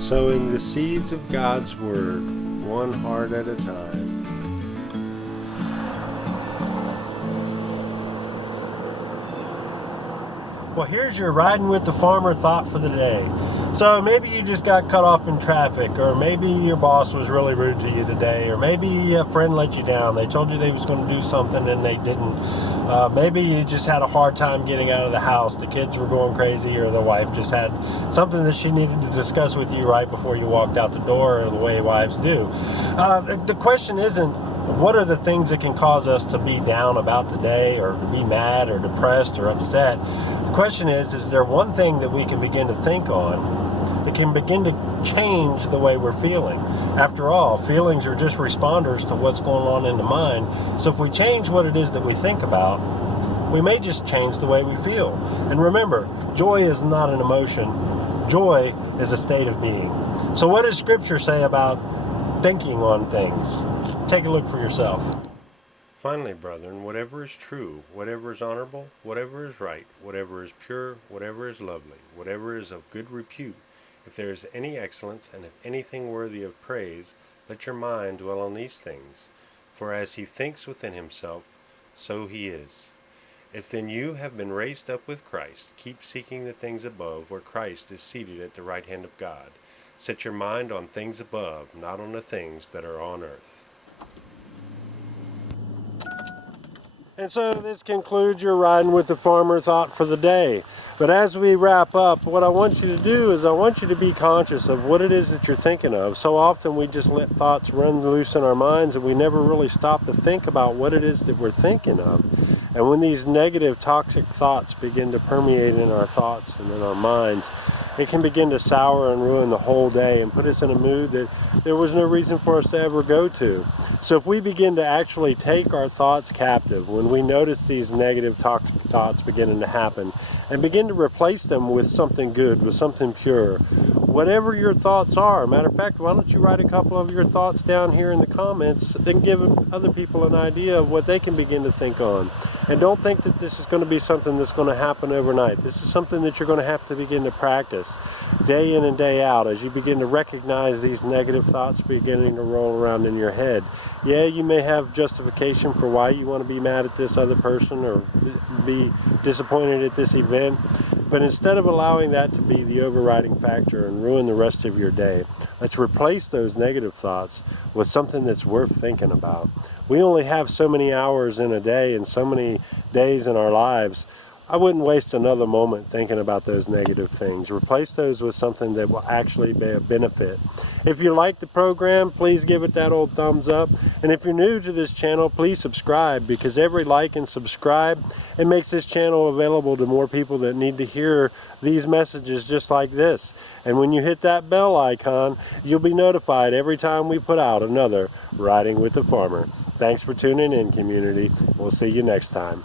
sowing the seeds of God's Word, one heart at a time. Well, here's your Riding with the Farmer thought for the day. So maybe you just got cut off in traffic, or maybe your boss was really rude to you today, or maybe a friend let you down. They told you they was going to do something and they didn't. Maybe you just had a hard time getting out of the house. The kids were going crazy, or the wife just had something that she needed to discuss with you right before you walked out the door, or the way wives do. The question isn't, what are the things that can cause us to be down about the day, or to be mad or depressed or upset? The question is there one thing that we can begin to think on that can begin to change the way we're feeling? After all, feelings are just responders to what's going on in the mind. So if we change what it is that we think about, we may just change the way we feel. And remember, joy is not an emotion. Joy is a state of being. So what does Scripture say about thinking on things? Take a look for yourself. Finally, brethren, whatever is true, whatever is honorable, whatever is right, whatever is pure, whatever is lovely, whatever is of good repute, if there is any excellence, and if anything worthy of praise, let your mind dwell on these things. For as he thinks within himself, so he is. If then you have been raised up with Christ, keep seeking the things above, where Christ is seated at the right hand of God. Set your mind on things above, not on the things that are on earth. And so this concludes your Riding with the Farmer thought for the day. But as we wrap up, what I want you to do is I want you to be conscious of what it is that you're thinking of. So often we just let thoughts run loose in our minds, and we never really stop to think about what it is that we're thinking of. And when these negative, toxic thoughts begin to permeate in our thoughts and in our minds, it can begin to sour and ruin the whole day and put us in a mood that there was no reason for us to ever go to. So if we begin to actually take our thoughts captive, when we notice these negative, toxic thoughts beginning to happen, and begin to replace them with something good, with something pure, whatever your thoughts are. Matter of fact, why don't you write a couple of your thoughts down here in the comments, then give other people an idea of what they can begin to think on. And don't think that this is going to be something that's going to happen overnight. This is something that you're going to have to begin to practice day in and day out as you begin to recognize these negative thoughts beginning to roll around in your head. Yeah, you may have justification for why you want to be mad at this other person or be disappointed at this event, but instead of allowing that to be the overriding factor and ruin the rest of your day, let's replace those negative thoughts with something that's worth thinking about. We only have so many hours in a day and so many days in our lives. I wouldn't waste another moment thinking about those negative things. Replace those with something that will actually be a benefit. If you like the program, please give it that old thumbs up. And if you're new to this channel, please subscribe, because every like and subscribe, it makes this channel available to more people that need to hear these messages just like this. And when you hit that bell icon, you'll be notified every time we put out another Riding with the Farmer. Thanks for tuning in, community. We'll see you next time.